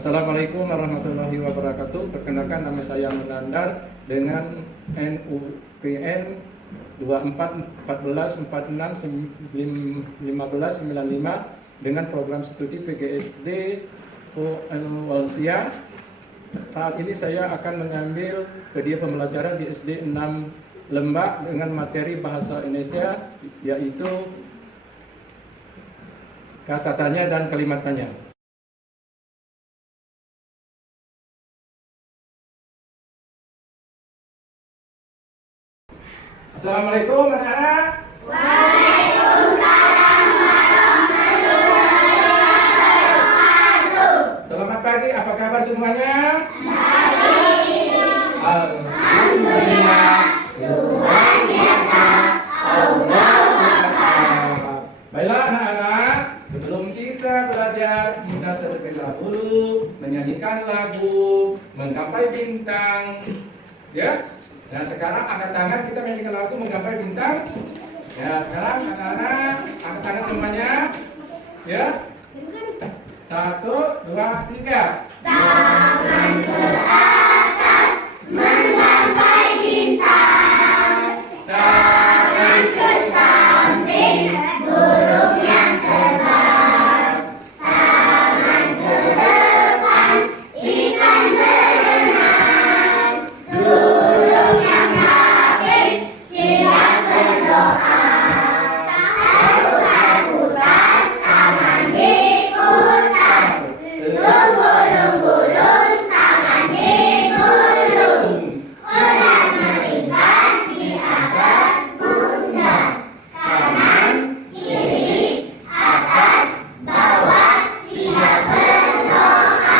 Assalamualaikum warahmatullahi wabarakatuh. Perkenalkan, nama saya Munandar dengan NUPN 2414461595 dengan program studi PGSD Walsia. Saat ini saya akan mengambil media pembelajaran di SD 6 Lembak dengan materi bahasa Indonesia, yaitu kata tanya dan kalimat tanya. Assalamualaikum anak-anak. Waalaikumsalam warahmatullahi wabarakatuh. Selamat pagi, apa kabar semuanya? Baik. Alhamdulillah, luar biasa. Baiklah anak-anak, sebelum kita belajar, kita terlebih dahulu menyanyikan lagu Menggapai Bintang. Ya. Nah, sekarang angkat tangan, kita menyanyikan lagu Menggapai Bintang. Ya, sekarang anak-anak angkat tangan semuanya. Ya. 1, 2, 3. Tangan ke atas menggapai bintang. Tangan ke samping burung yang terbang. Tangan ke depan ikan berenang. Burung yang rapih siap berdoa. Taruhan-taruhan tangan diputar. Gulung-gulung tangan digulung. Ular melintang di atas pundak. Kanan, kiri, atas, bawah siap berdoa.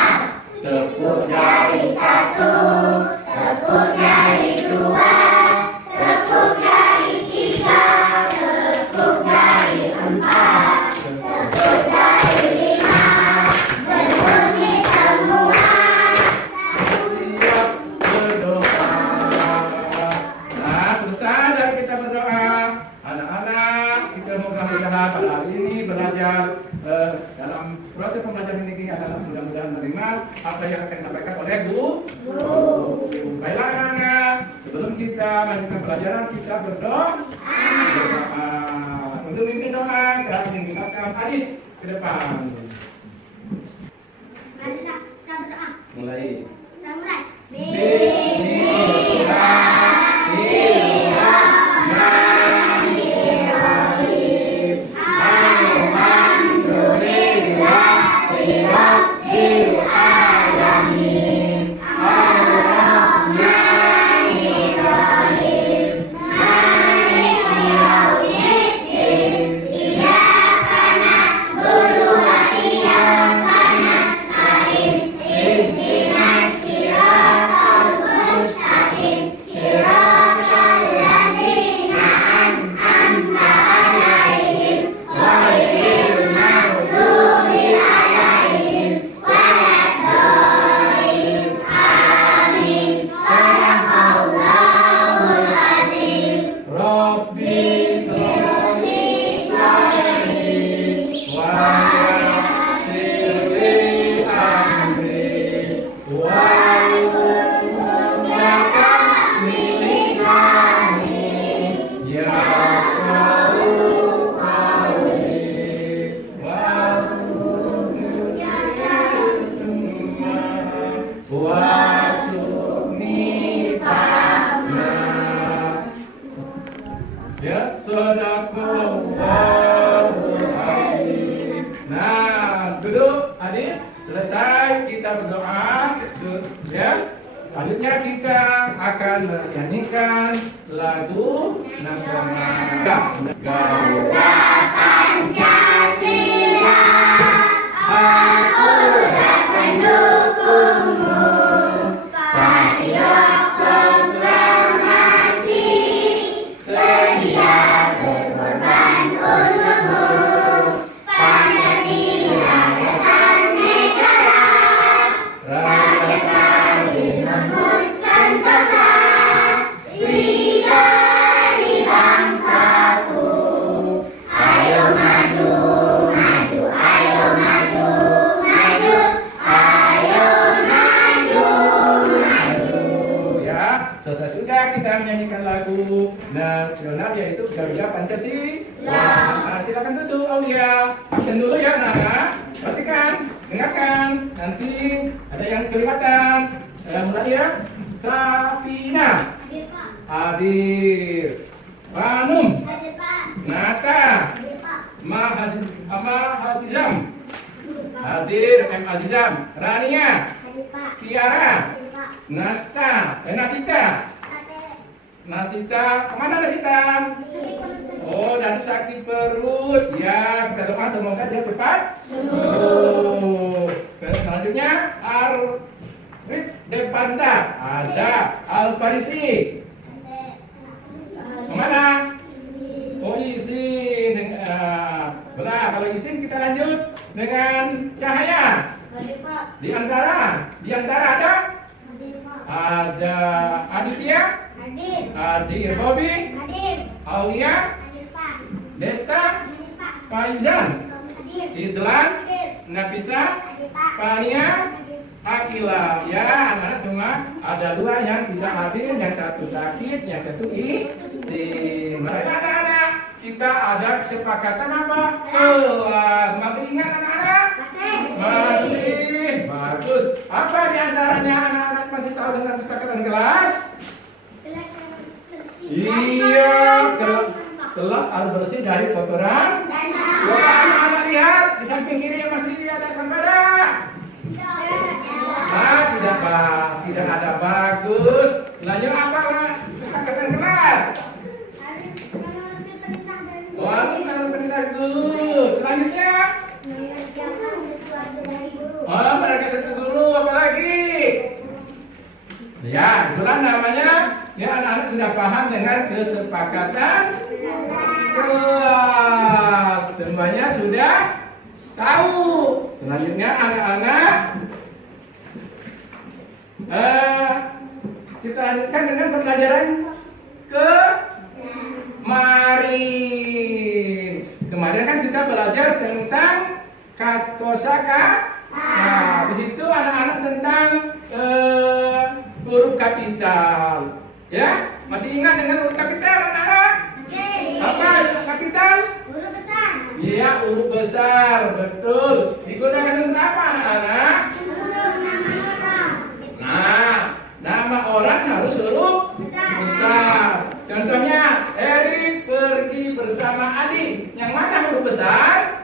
Tepuk jari 1, tepuk jari 2, tepuk jari 3, tepuk jari 4, tepuk jari 5, berbunyi semua. Siap berdoa. Nah, selesai dari kita berdoa. Anak-anak, kita mudah-mudahan pada hari ini belajar dalam proses pembelajaran ini adalah mudah-mudahan menerima apa yang akan disampaikan oleh guru. Baiklah anak-anak, sebelum kita melanjutkan pelajaran, kita berdoa. Untuk mimpin doa, kita mengingatkan hadis ke depan. Mari kita berdoa. Mulai. Kita mulai. Bismillahirrahmanirrahim. Alhamdulillahirabbil alamin. Ar-Rahmanir-Rahim. Maliki yaumiddin. Iyyaka na'budu wa iyyaka nasta'in. Ihdinas siratal mustaqim. Siratal ladzina an'amta 'alaihim ghairil maghdubi 'alaihim waladdallin. Amin. Shadaqallahul azim. Rabbi sholli sadri wa yassir li amri wahlul 'uqdatam min lisani yafqahu qawli wasukni fahma. Ya, sadaqallahul azim. Nah, duduk adik. Selesai kita berdoa. Ya. Selanjutnya kita akan menyanyikan lagu nasional. Garuda Pancasila, aku pendukungmu. Patriot proklamasi, sedia berkorban untukmu. Pancasila dasar negara, rakyat kami membut sentosa. Bangsaku, menyanyikan lagu nasional yaitu Garuda Pancasila. Nah, silakan duduk Aulia. Absen dulu ya anak-anak. Perhatikan, dengarkan. Nanti ada yang kelihatan. Mulai ya. Safina. Hadir, Pak. Hadir. Panum. Hadir, Pak. Nata. Hadir, Pak. Mahazizam. Hadir. M. Azizam. Rania. Hadir, Pak. Tiara. Hadir, Pak. Nasita. Nasita. Hadir. Nasita. Kemana Nasita? Sakit perut. Oh, dan sakit perut. Ya, kita doa semoga dia cepat Sembuh. sembuh. Selanjutnya, Arif Depanda. Ada. Alfarisi. Kemana? Oh, izin. Belah, kalau izin kita lanjut dengan Cahaya. Hadir, Pak. Di antara ada? Hadir, Pak. Ada Aditya, Hadir. Adir Bobi, Hadir. Aulia, Hadir, Pak. Desta, Hadir, Pak. Faizan, Hadir. Idlan, Hadir. Nafisa, Hadir, Pak. Fania, Hadir. Akila. Ya, anak-anak semua ada 2 yang tidak hadir, yang satu sakit, yang satu izin. Baiklah anak-anak, kita ada kesepakatan apa? Kelas. Masih ingat anak-anak? Masih. Bagus. Apa di antaranya anak-anak masih tahu dengan kesepakatan kelas? Iya, kelas harus bersih dari kotoran. Coba anak-anak lihat di samping kiri masih ada sambada. Ah, tidak ada bagus. Lanjut apa? Kesepakatan kelas. Wah, kalau perintah guru. Selanjutnya, oh, mereka satu guru apa lagi? Ya, itulah namanya. Ya, anak-anak sudah paham dengan kesepakatan kelas. Semuanya sudah tahu. Selanjutnya anak-anak, kita lanjutkan dengan pembelajaran kemarin. Kemarin kan kita belajar tentang kosakata. Nah, di situ anak-anak tentang huruf kapital. Ya, masih ingat dengan huruf kapital anak-anak? Apa huruf kapital? Huruf besar. Iya, huruf besar, betul. Digunakan untuk apa anak-anak? Huruf nama orang. Nah, nama orang harus huruf besar. Contohnya, Erik pergi bersama Adi. Yang mana huruf besar?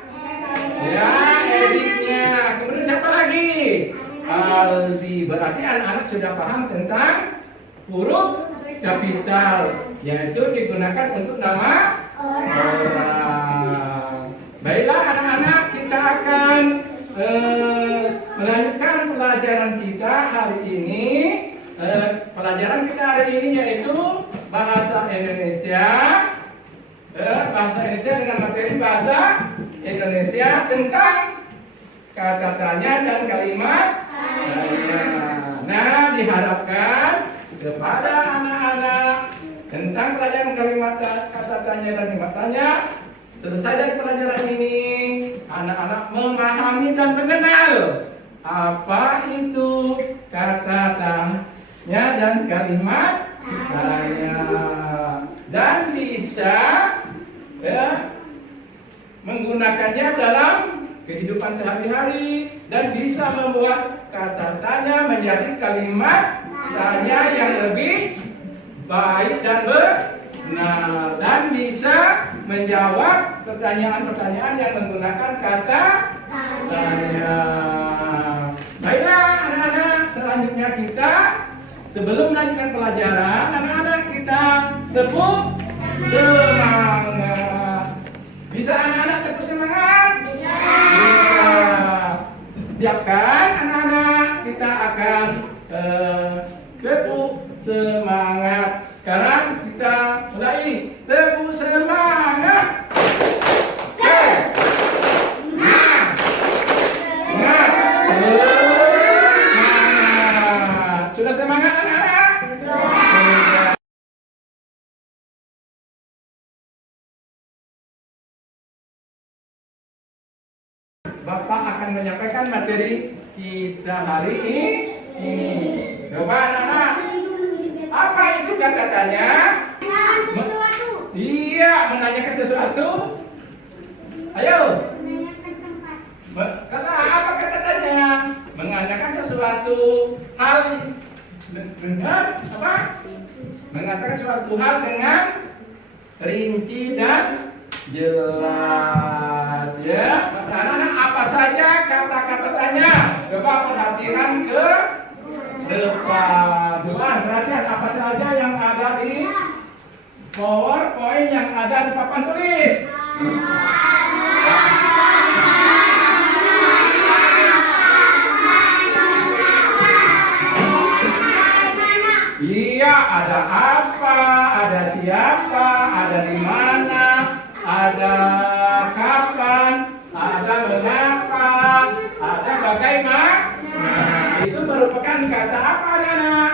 Ya, Eriknya. Kemudian siapa lagi? Aldi. Berarti anak-anak sudah paham tentang huruf kapital, yaitu digunakan untuk nama orang. Baiklah anak-anak, kita akan melanjutkan pelajaran kita hari ini. Pelajaran kita hari ini yaitu bahasa Indonesia. Bahasa Indonesia dengan materi bahasa Indonesia tentang kata tanya dan kalimat tanya. Nah, diharapkan kepada anak-anak tentang pelajaran kalimat kata tanya dan kalimat tanya, selesai dari pelajaran ini, anak-anak memahami dan mengenal apa itu kata tanya dan kalimat tanya, dan bisa menggunakannya dalam kehidupan sehari-hari dan bisa membuat kata tanya menjadi kalimat tanya yang lebih baik dan benar, dan bisa menjawab pertanyaan-pertanyaan yang menggunakan kata tanya. Baiklah anak-anak, selanjutnya kita sebelum melanjutkan pelajaran, anak-anak kita tepuk semangat. Bisa anak-anak tepuk semangat? Bisa. Siapkan anak-anak, kita akan tepuk semangat. Sekarang kita mulai tepuk semangat. Semangat. Sudah semangat anak-anak? Sudah. Bapak akan menyampaikan materi kita hari ini. Coba anak-anak, apa itu kata-katanya? Sesuatu. Iya, menanyakan sesuatu. Ayo. Menanyakan tempat. Kata apa kata-katanya? Menanyakan sesuatu hal dengan apa? Mengatakan suatu hal dengan rinci dan jelas. Ya, anak-anak apa saja kata-katanya? Coba perhatikan ke depan. Perhatikan apa saja yang ada di PowerPoint yang ada di papan tulis. Iya, ada apa, ada siapa, ada di mana, ada kapan, ada mengapa, ada bagaimana. Nah, itu merupakan kata apa, anak?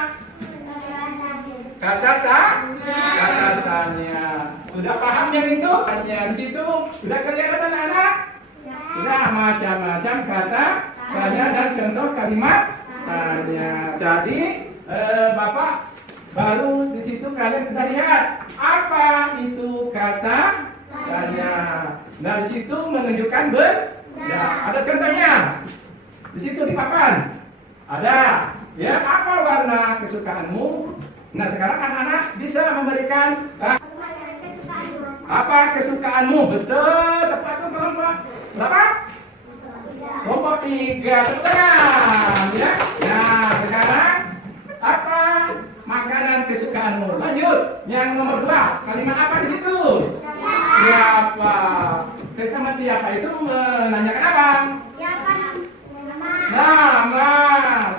Kata tanya. Sudah paham yang itu? Hanya di situ sudah kelihatan anak? Sudah macam-macam kata tanya dan contoh kalimat tanya. Jadi Bapak baru di situ kalian bisa lihat apa itu kata tanya. Nah di situ menunjukkan benda. Ada contohnya di situ di papan. Ada ya apa warna kesukaanmu? Nah sekarang anak-anak bisa memberikan apa kesukaanmu? Betul, tepat tuh kelompok berapa? Kelompok 3, tepuk tangan ya. Nah sekarang apa makanan kesukaanmu? Lanjut, yang nomor 2, kalimat apa di situ? Siapa? Kalimat siapa itu menanyakan apa? Nama.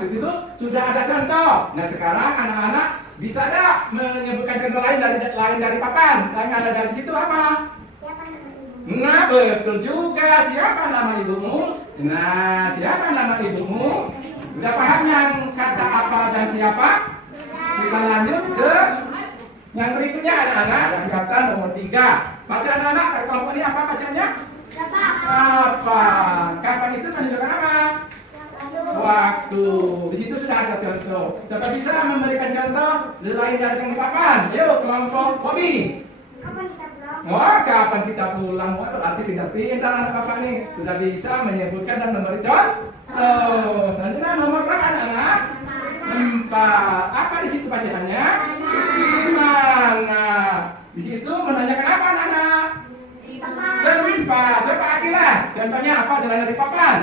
Itu sudah ada contoh. Nah sekarang anak-anak bisa nggak menyebutkan contoh lain dari papan? Yang ada dari situ apa? Nah betul juga. Siapa nama ibumu? Nah siapa nama ibumu? Sudah paham yang kata apa dan siapa? Kita lanjut ke yang berikutnya anak-anak. Yang kata nomor 3. Baca anak-anak, kelompok ini apa bacanya? Kapan? Kapan itu menunjukkan apa? Waktu. Di situ sudah ada contoh. Siapa bisa memberikan contoh selain dari yang di papan? Yuk kelompok Bobby. Wah, kapan kita pulang? Wah, berarti pintar-pintar anak bapak nih. Sudah bisa menyebutkan dan memberi contoh. Selanjutnya nomor berapa anak? 4. Apa di situ bacaannya? Di mana? Di situ menanyakan apa anak? Tempat. Coba Akilah. Contohnya apa jalan dari papan?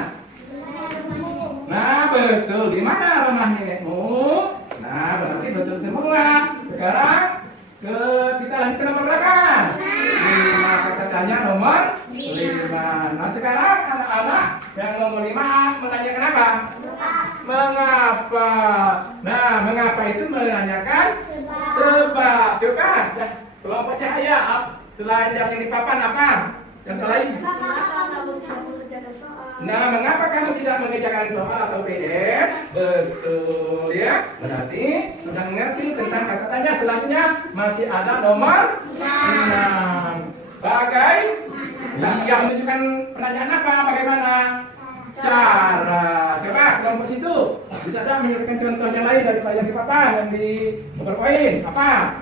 Nah betul. Di mana rumahmu? Nah berarti betul semua. Sekarang kita lanjut ke nomor berapa? 5. Kata tanya nomor 5. Nah sekarang anak-anak yang nomor 5 menanyakan apa? Mengapa? Nah mengapa itu menanyakan sebab. Coba kelompok cahaya selain yang di papan apa? Contoh lain. Nah, mengapa kamu tidak mengerjakan soal atau PDF? Betul ya. Berarti sudah mengerti tentang kata tanya. Selanjutnya masih ada nomor 6. Yang menunjukkan pertanyaan apa? Bagaimana? Cara. Coba kelompok situ. Bisa ada menyebutkan contohnya lain daripada yang di papan, yang di PowerPoint. Apa?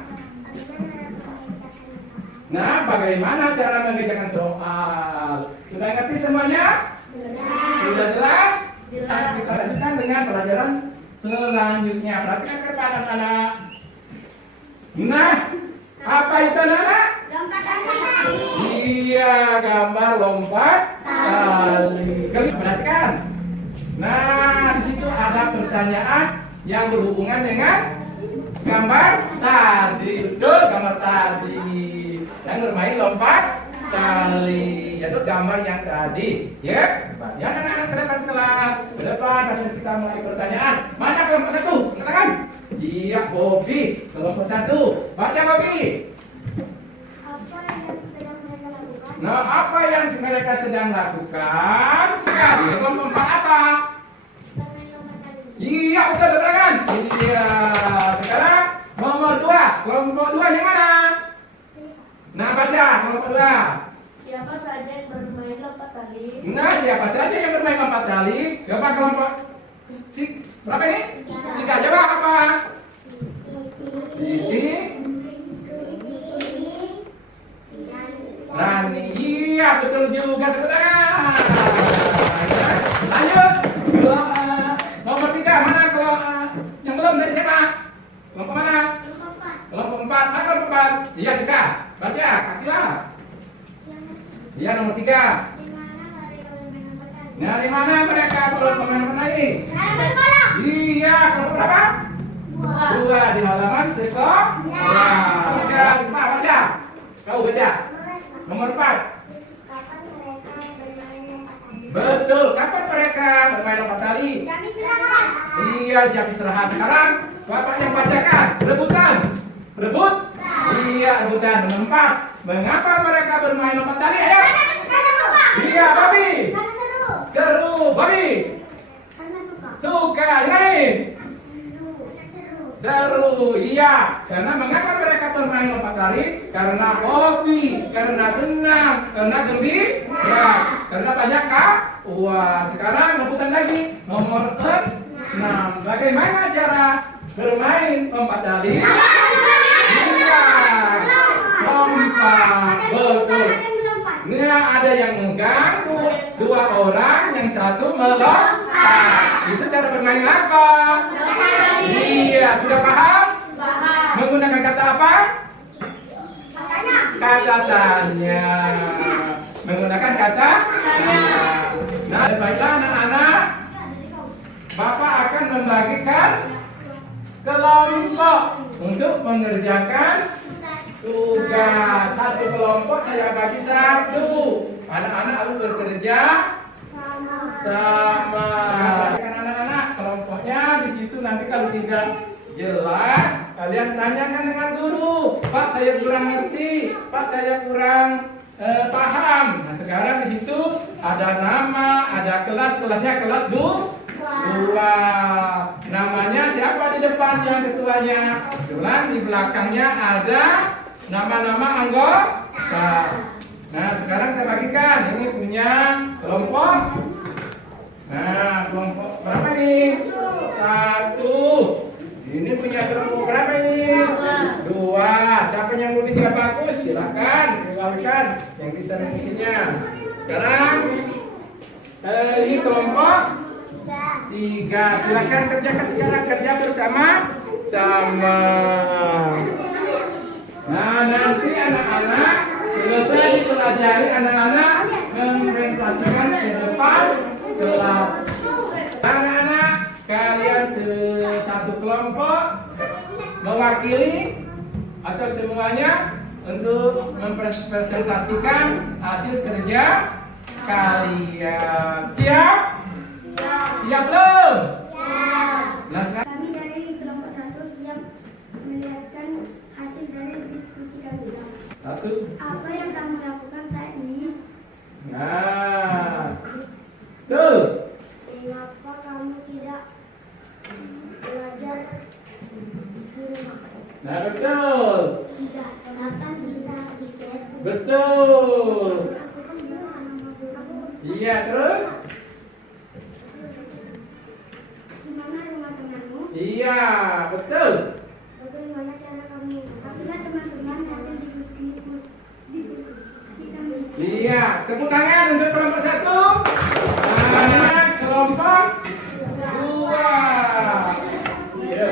Nah, bagaimana cara mengerjakan soal? Sudah ngerti semuanya? Sudah jelas? Kita lanjutkan dengan pelajaran selanjutnya. Perhatikan ke depan anak-anak. Nah, apa itu anak-anak? Lompat tali. Iya, gambar lompat tali. Perhatikan. Nah, di situ ada pertanyaan yang berhubungan dengan gambar tadi. Betul, gambar tadi. Yang bermain lompat tali, yaitu gambar yang tadi, ya. Ya anak-anak ke depan kelas, ke depan kita mulai pertanyaan. Mana kelompok 1? Katakan. Iya, Bobby. Kelompok 1. Baca Bobby. Apa yang sedang mereka lakukan? Nah, apa yang mereka sedang lakukan? Kelompok 4 apa? Bermain lompat tali. Iya, betul keterangan. Iya. Sekarang nomor 2. Kelompok 2 yang mana? Nah, baca kelompok 2. Siapa saja yang bermain lompat tali? Nah, siapa saja yang bermain lompat tali? Coba kelompok berapa ini? 3. Coba apa? Ini betul juga, tepuk tangan. Ya. Lanjut. Nomor 3 mana kalau yang belum dari siapa? Kelompok mana? Kelompok 4. Mana kelompok 4? Iya juga. Baca, kakilah. Iya nomor 3. Nah, di mana mereka belum pemain ini? Iya, kelompok berapa? 2 di halaman sekolah. Baca, cepat baca. Kau baca. Nomor 4. Betul, kapan mereka bermain lompat tali? Iya, jam istirahat. Sekarang Bapak yang bacakan. Rebutan. Rebut? Iya, rebutan. Nomor 4. Mengapa mereka bermain lompat tali? Ayo. Iya, babi. Seru, babi. Suka, yang lain. Seru, iya. Karena mengapa mereka bermain lompat tali? Karena hobi, karena senang, karena gembira, karena banyak uang. Sekarang rebutan lagi. Nomor 6. Bagaimana cara bermain lompat tali? Iya, lompat. Betul. Nah, ada yang mengganggu, 2 orang, yang 1 melompat. Itu cara bermain apa? Iya, sudah paham? Paham. Menggunakan kata apa? Kata tanya. Menggunakan kata tanya. Nah, baiklah anak-anak. Bapak akan membagikan kelompok untuk mengerjakan tugas. Satu kelompok saya bagi 1. Anak-anak harus bekerja sama. Kan anak-anak kelompoknya di situ nanti kalau tidak jelas kalian tanyakan dengan guru. Pak, saya kurang ngerti. Pak, saya kurang paham. Nah, sekarang di situ ada nama, ada kelas, kelasnya kelas 2. Namanya siapa di depan yang ketuanya? Kebetulan di belakangnya ada nama-nama anggota. Nah, sekarang kita bagikan. Ini punya kelompok. Nah, kelompok berapa ini? 1. Ini punya kelompok berapa ini? 2. Siapa yang nulisnya bagus? Silakan dikembalikan yang bisa nulisnya. Sekarang ini kelompok 3. Silakan kerjakan sekarang, kerja bersama. Nah, nanti anak-anak selesai dipelajari, anak-anak mempresentasikan ke depan kelas. Anak-anak, kalian satu kelompok mewakili atau semuanya untuk mempresentasikan hasil kerja kalian. Siap? Siap belum? Nah, sekarang Kami dari kelompok 1 siap melihatkan hasil dari diskusi kami. 1. Apa yang kamu lakukan saat ini? Nah, tuh. Mengapa kamu tidak belajar di rumah? Nah, betul. Tidak, kapan bisa tiket? Betul. Iya, terus? Di mana rumah temanmu? Iya, betul. Bagaimana cara kamu? Apabila teman-teman hasil diskusi kami. Iya, tepuk tangan untuk kelompok 1. Nah, kelompok 2. Iya.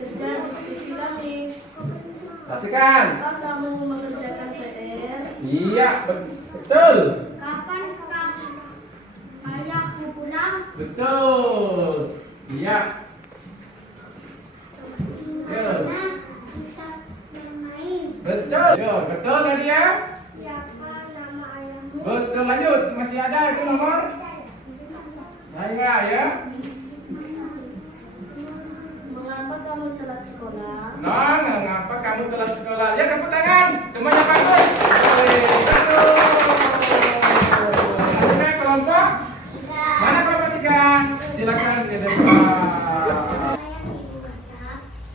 Kerja diskusi kami. Perhatikan. Apakah kamu mengerjakan PR? Iya, betul. Kapan ayahku pulang? Betul. Iya. Mana kita bermain? Betul. Yo, betul tadi ya? Siapa nama ayahmu? Betul, lanjut. Masih ada itu nomor? Ya. Mengapa kamu telat sekolah? Nah, ngapa kamu telat sekolah? Ya, tepuk tangan. Semuanya bagus. Satu. Selanjutnya kelompok. Mana kelompok 3? Silakan ke depan.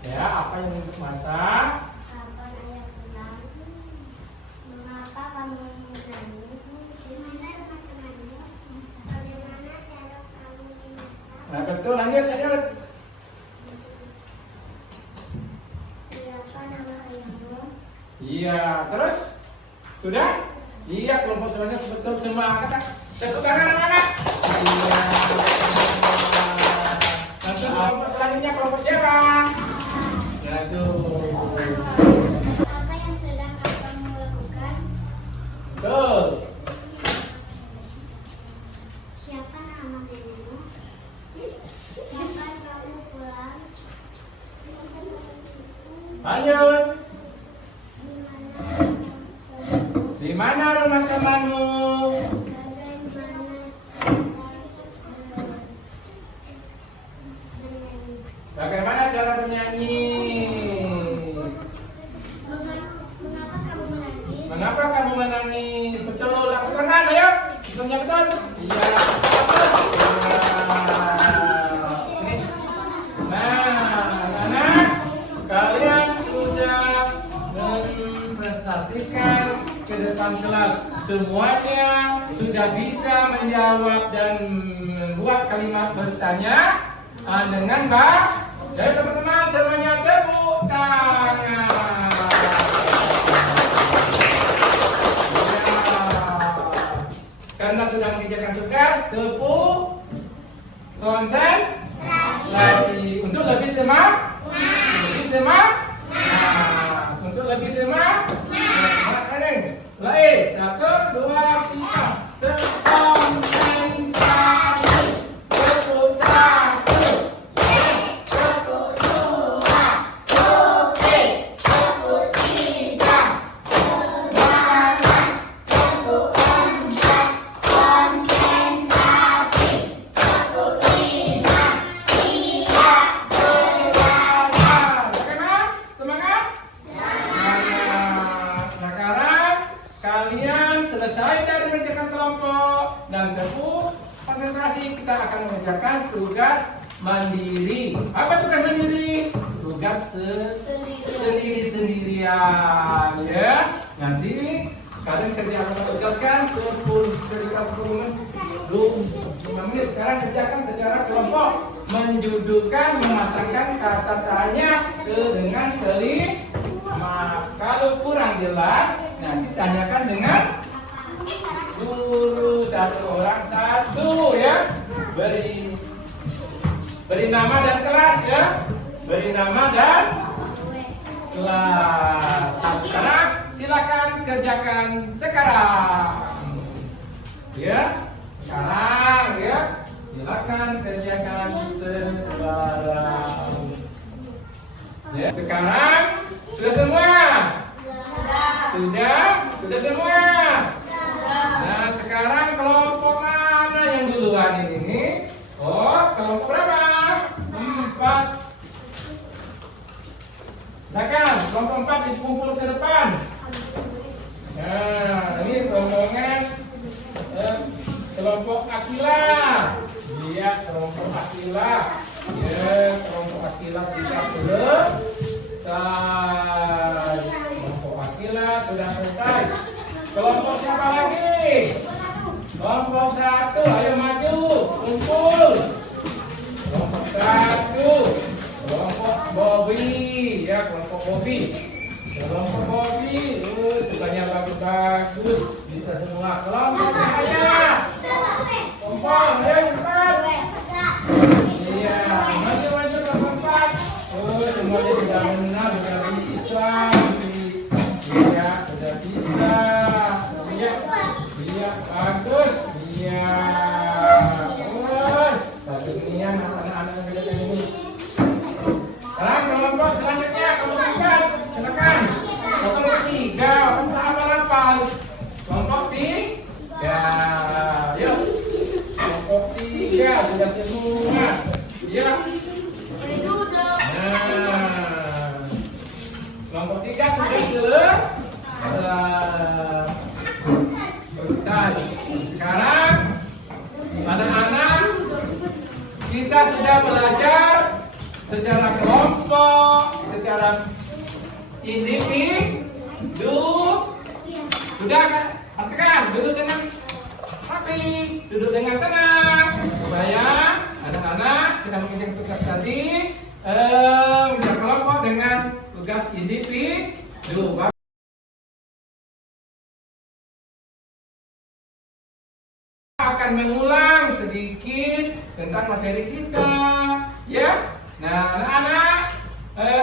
Ya, apa yang untuk masak? Kapan ayah pulang? Mengapa kamu menangis? Gimana teman-temanmu? Bagaimana cara kamu memasak? Nah, betul. Lanjut. Siapa nama ayahmu? Iya, terus? Sudah? Iya, kelompok selanjutnya betul semua. Kata, tepuk tangan anak-anak. Iya. Langsung kelompok selanjutnya kelompok siapa? Aduh. Apa yang sedang kamu lakukan? Betul. Siapa nama dirimu? Kapan kamu pulang? Lanjut. Di mana? Di mana rumah temanmu? Bagaimana cara bernyanyi? Mengapa kamu menangis? Mengapa kamu menangis? Betul, lakukan kan, ayo. Betul, betul. Iya. Ini. Nah, anak-anak, kalian sudah mempresentasikan ke depan kelas. Semuanya sudah bisa menjawab dan membuat kalimat bertanya dengan baik. Jadi teman-teman semuanya tepuk tangan. Ya. Karena sudah mengerjakan tugas, tepuk konsentrasi untuk lebih semangat. Lebih semangat. Nah, untuk lebih semangat. Baik, 1, 2, 3. Konsentrasi. Tepuk 1. Tepuk 2. Oke. Tepuk 3. Semangat. Tepuk 4. Konsentrasi. Tepuk 5. Siap belajar. Bagaimana? Semangat? Sekarang kalian selesai dari mengerjakan kelompok dan tepuk konsentrasi, kita akan mengerjakan tugas mandiri. Apa tugas mandiri? Tugas sendiri-sendirian, ya. Nanti kalian kerjakan tugaskan 10 menit. Sekarang kerjakan secara kelompok, menjudukan, memasangkan kata tanya dengan kalimat. Kalau kurang jelas, nanti tanyakan dengan guru, satu orang satu, ya. Beri nama dan kelas, ya. Beri nama dan kelas. Nah, sekarang silakan kerjakan sekarang. Ya, sekarang, ya. Silakan kerjakan sekarang. Ya, sekarang sudah semua? Sudah semua? Nah, sekarang kelompok mana yang duluan ini? Oh, kelompok berapa? 4. Nah kan, kelompok 4 dikumpul ke depan. Nah, ini rombongan kelompok Akila. Iya, kelompok Akila. Ya, kelompok Akila sudah selesai. Kelompok Akila sudah selesai. Kelompok siapa lagi? Kelompok 1, ayo maju, kumpul. Kelompok 1, kelompok Bobby, ya kelompok Bobby. Kelompok Bobby, sebenarnya bagus-bagus, bisa semua. Kelompok saya, kumpul, ayo cepat. Iya, maju kelompok 4. Semuanya sudah benar, sudah bisa. Iya, sudah bisa. Iya, bagus. Iya. Satu ini anak-anak yang beda ini. Sekarang kelompok selanjutnya, kelompok 4. Silakan. Kelompok 3, hafal. Kelompok 3. Yuk. Kelompok 3 sudah semua. Iya. Nah. Kelompok 3 sudah selesai. Sekarang anak-anak, kita sudah belajar secara kelompok, secara individu. Sudah kan? Artikan duduk dengan rapi, duduk dengan tenang, supaya anak-anak sedang mengerjakan tugas tadi kelompok dengan tugas individu. materi kita, ya. Nah, anak-anak,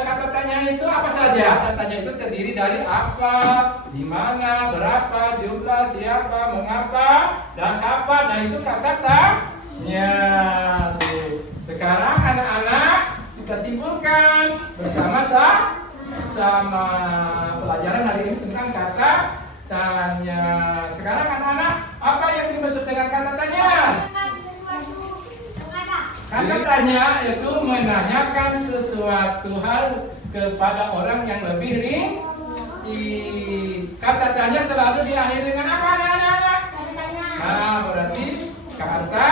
kata tanya itu apa saja? Kata tanya itu terdiri dari apa, di mana, berapa, jumlah, siapa, mengapa, dan kapan. Nah, itu kata tanya. Sekarang anak-anak kita simpulkan bersama-sama pelajaran hari ini tentang kata tanya. Sekarang anak-anak, apa yang dimaksud dengan kata tanya? Kata tanya itu menanyakan sesuatu hal kepada orang yang lebih ringkih. Kata tanya selalu diakhiri dengan apa, anak-anak? Nah, berarti kata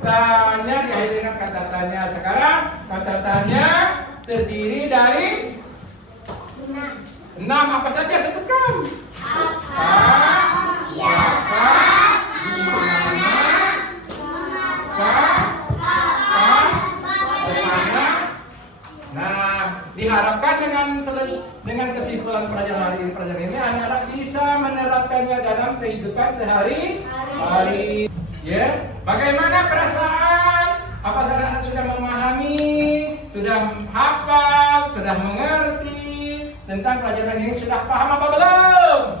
tanya diakhiri dengan kata tanya. Sekarang kata tanya terdiri dari 6. Apa saja sebutkan? Apa, siapa, di mana, kapan, bagaimana. Nah, diharapkan dengan kesimpulan pelajaran ini anak-anak bisa menerapkannya dalam kehidupan sehari-hari. Ya, bagaimana perasaan? Apa anak-anak sudah memahami, sudah hafal, sudah mengerti tentang pelajaran ini? Sudah paham apa belum?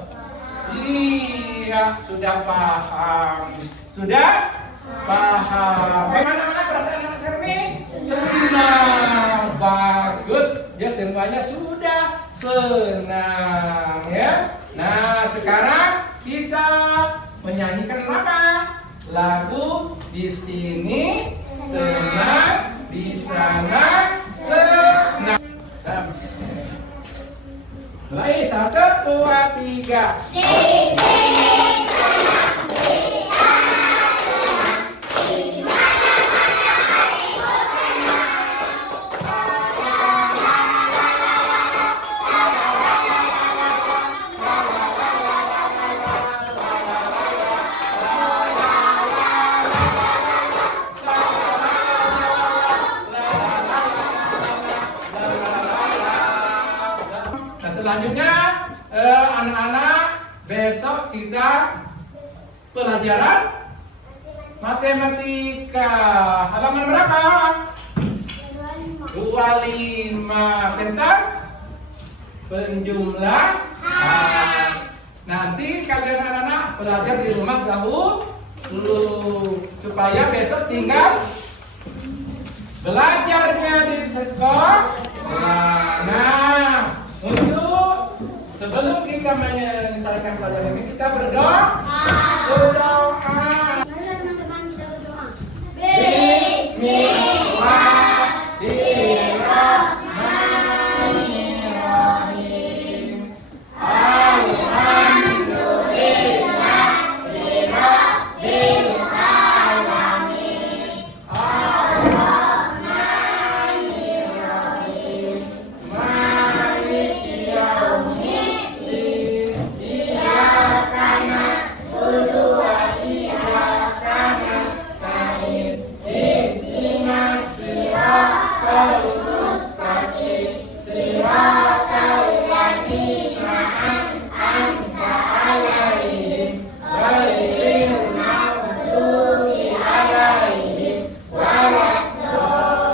Iya, sudah paham. Sudah paham. Bagaimana perasaan anak Sermi? Senang. Bagus. Ya, semuanya sudah senang, ya. Nah, sekarang kita menyanyikan apa? Lagu di sini senang, di sana senang. Mulai 1, 2, 3. Selanjutnya anak-anak besok kita pelajaran matematika halaman berapa? 25 tentang penjumlahan. Nanti kalian anak-anak belajar di rumah dulu supaya besok tinggal belajarnya di sekolah. Nah, untuk sebelum kita menyelesaikan pelajaran ini kita berdoa. Mari teman-teman kita berdoa. Bismillahirrahmanirrahim. Alhamdulillah rabbil alamin. Ar-Rahmanirrahim. Maliki yaumiddin. Iyyaka na'budu wa iyyaka nasta'in. Ihdinas siratal mustaqim. Siratal ladzina an'amta 'alaihim ghairil maghdubi alaihim waladdallin.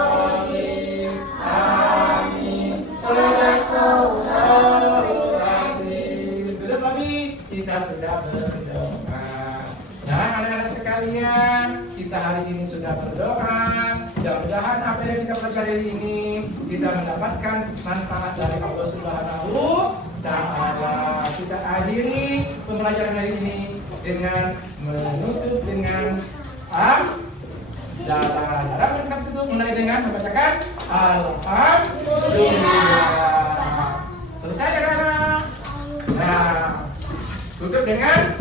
Amin. Shadaqallahul azim. Sudah kami kita sudah berdoa. Nah, anak-anak sekalian, kita hari ini sudah berdoa. Mudah-mudahan apa yang kita pelajari ini kita mendapatkan manfaat dari Allah Subhanahu Ta'ala. Kita akhiri pembelajaran hari ini dengan menutup dengan dalam lengkap tutup mulai dengan membacakan Alhamdulillah. Selesai ya, anak? Nah, tutup dengan